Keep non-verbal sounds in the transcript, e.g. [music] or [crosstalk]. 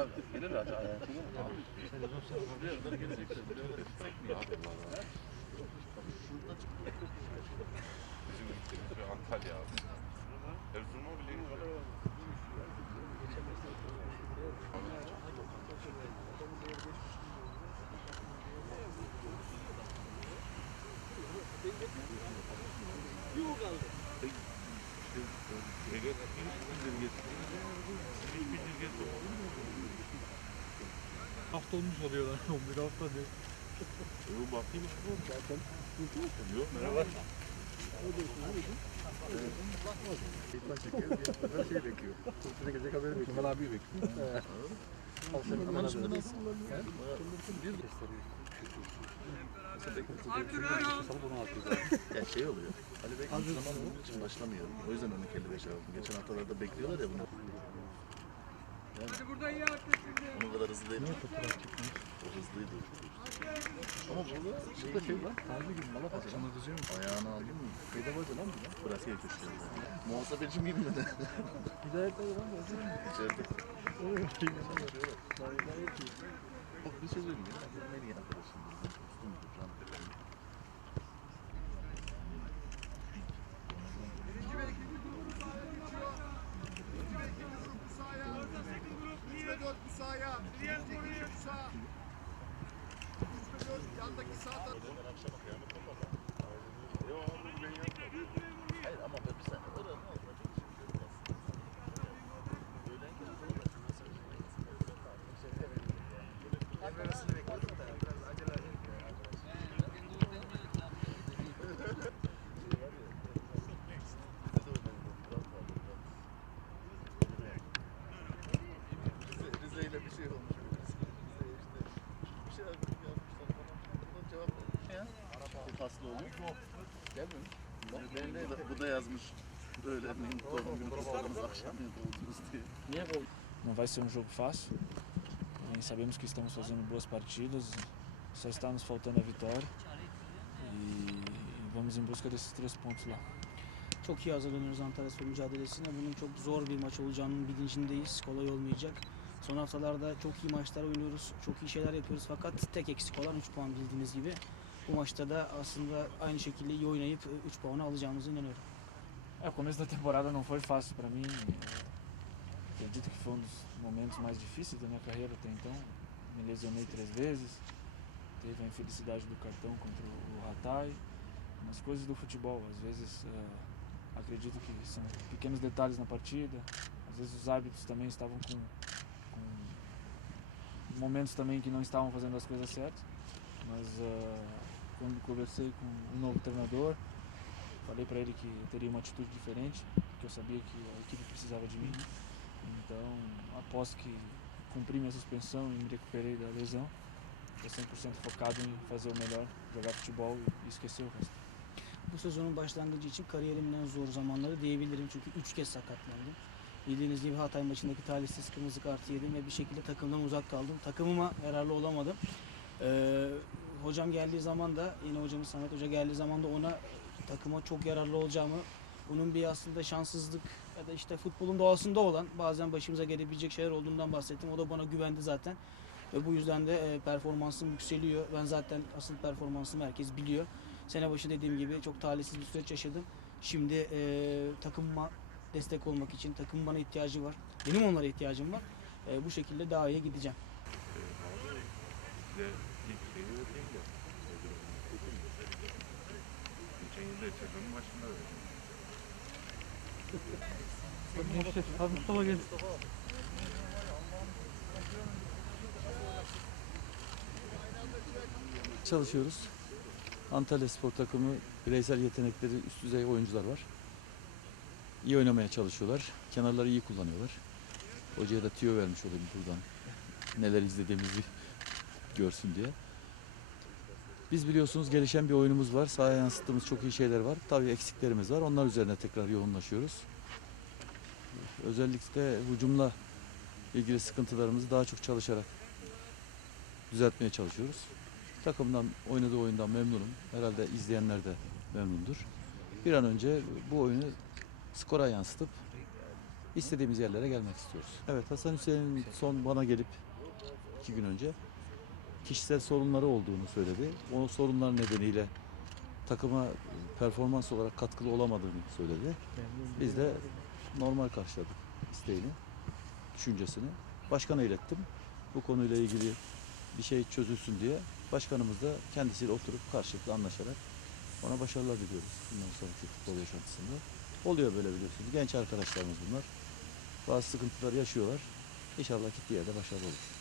abi. Gelir zaten ayağa. Buraya kadar gelecekler. Buraya kadar gitsek mi ya? Bizim gittiğimiz bir Antalya abi. Erzurum'a bile gidiyor. Hafta olmuş oluyorlar. [laughs] 11 hafta değil. Dur bakayım. Zaten. Yok merhaba. Her şeyi bekliyor. Kurtuna gelecek haberi bekliyor. Kemal abi bekliyor. Aman şimdi nasıl? Bir gösteriyor. Ya şey oluyor. Ali Bey başlamıyor. O yüzden onu 55 aldım. Geçen haftalarda bekliyorlar ya bunu. Yani onun kadar hızlı değil. O hızlıydı. Ama burada şey, şey var. Taze gibi malak Akşama kızıyor mu? Ayağını aldın mı? Bedavacı lan bu ya. Bırakıyor köşeye. Muhasebeci miyim mi de? Hidayet'te var mı? İçeride. Bak bir şey söyleyeyim ya. Benim en salta que salta. Bir faslı olmuş. Gelmemiş. Bak, bu, da, bu da yazmış. Öyle doğum günü kutladınız akşam ya doğdunuz diye. Não vai ser um jogo fácil. Eh, Sabemos que estamos fazendo boas partidas, só está nos faltando a vitória. E vamos em busca desses três pontos lá. Çok iyi hazırlanıyoruz Antalya Spor mücadelesine. Bunun çok zor bir maç olacağının bilincindeyiz. Kolay olmayacak. Son haftalarda çok iyi maçlar oynuyoruz. Çok iyi şeyler yapıyoruz fakat tek eksik olan 3 puan bildiğiniz gibi. Bu maçta da aslında aynı şekilde iyi oynayıp 3 puanı alacağımıza inanıyorum. É, o começo da temporada não foi fácil para mim. Eh, Acredito que foi um dos momentos mais difíceis da minha carreira até então. Me lesionei três vezes. Teve a infelicidade do cartão contra o Hatay. Umas coisas do futebol. Às vezes eh, acredito que são pequenos detalhes na partida. Às vezes os árbitros também estavam com, com momentos também que não estavam fazendo as coisas certas. Mas eh, quando conversei com o novo treinador, Falei para ele que teria uma atitude diferente, que eu sabia que a equipe precisava de mim. Então, após que cumpri minha suspensão e me recuperei da lesão, estou 100% focado em fazer o melhor, jogar futebol e esquecer o resto. Bu sezonun başlangıcı için kariyerimin en zor zamanları diyebilirim çünkü 3 kez sakatlandım. Bildiğiniz gibi Hatay maçındaki talihsiz kırmızı kartı yedim ve bir şekilde takımdan uzak kaldım. Takımıma yararlı olamadım. Ee, hocam geldiği zaman da yine hocamız Samet Hoca geldiği zaman da ona takıma çok yararlı olacağımı bunun bir aslında şanssızlık ya da işte futbolun doğasında olan bazen başımıza gelebilecek şeyler olduğundan bahsettim. O da bana güvendi zaten. Ve bu yüzden de e, performansım yükseliyor. Ben zaten asıl performansımı herkes biliyor. Sene başı dediğim gibi çok talihsiz bir süreç yaşadım. Şimdi e, takımıma destek olmak için takımın bana ihtiyacı var. Benim onlara ihtiyacım var. E, bu şekilde daha iyi gideceğim. Hadi Mustafa gel. çalışıyoruz. Antalya Spor takımı bireysel yetenekleri üst düzey oyuncular var. İyi oynamaya çalışıyorlar. Kenarları iyi kullanıyorlar. Hocaya da tüyo vermiş olayım buradan. Neler izlediğimizi görsün diye. Biz biliyorsunuz gelişen bir oyunumuz var. Sahaya yansıttığımız çok iyi şeyler var. Tabii eksiklerimiz var. Onlar üzerine tekrar yoğunlaşıyoruz. Özellikle hücumla ilgili sıkıntılarımızı daha çok çalışarak düzeltmeye çalışıyoruz. Takımdan oynadığı oyundan memnunum. Herhalde izleyenler de memnundur. Bir an önce bu oyunu skora yansıtıp istediğimiz yerlere gelmek istiyoruz. Evet Hasan Hüseyin son bana gelip iki gün önce kişisel sorunları olduğunu söyledi. O sorunlar nedeniyle takıma performans olarak katkılı olamadığını söyledi. Biz de normal karşıladık isteğini, düşüncesini. Başkana ilettim. Bu konuyla ilgili bir şey çözülsün diye başkanımız da kendisiyle oturup karşılıklı anlaşarak ona başarılar diliyoruz bundan sonraki futbol yaşantısında. Oluyor böyle biliyorsunuz. Genç arkadaşlarımız bunlar. Bazı sıkıntılar yaşıyorlar. İnşallah gittiği yerde başarılı olur.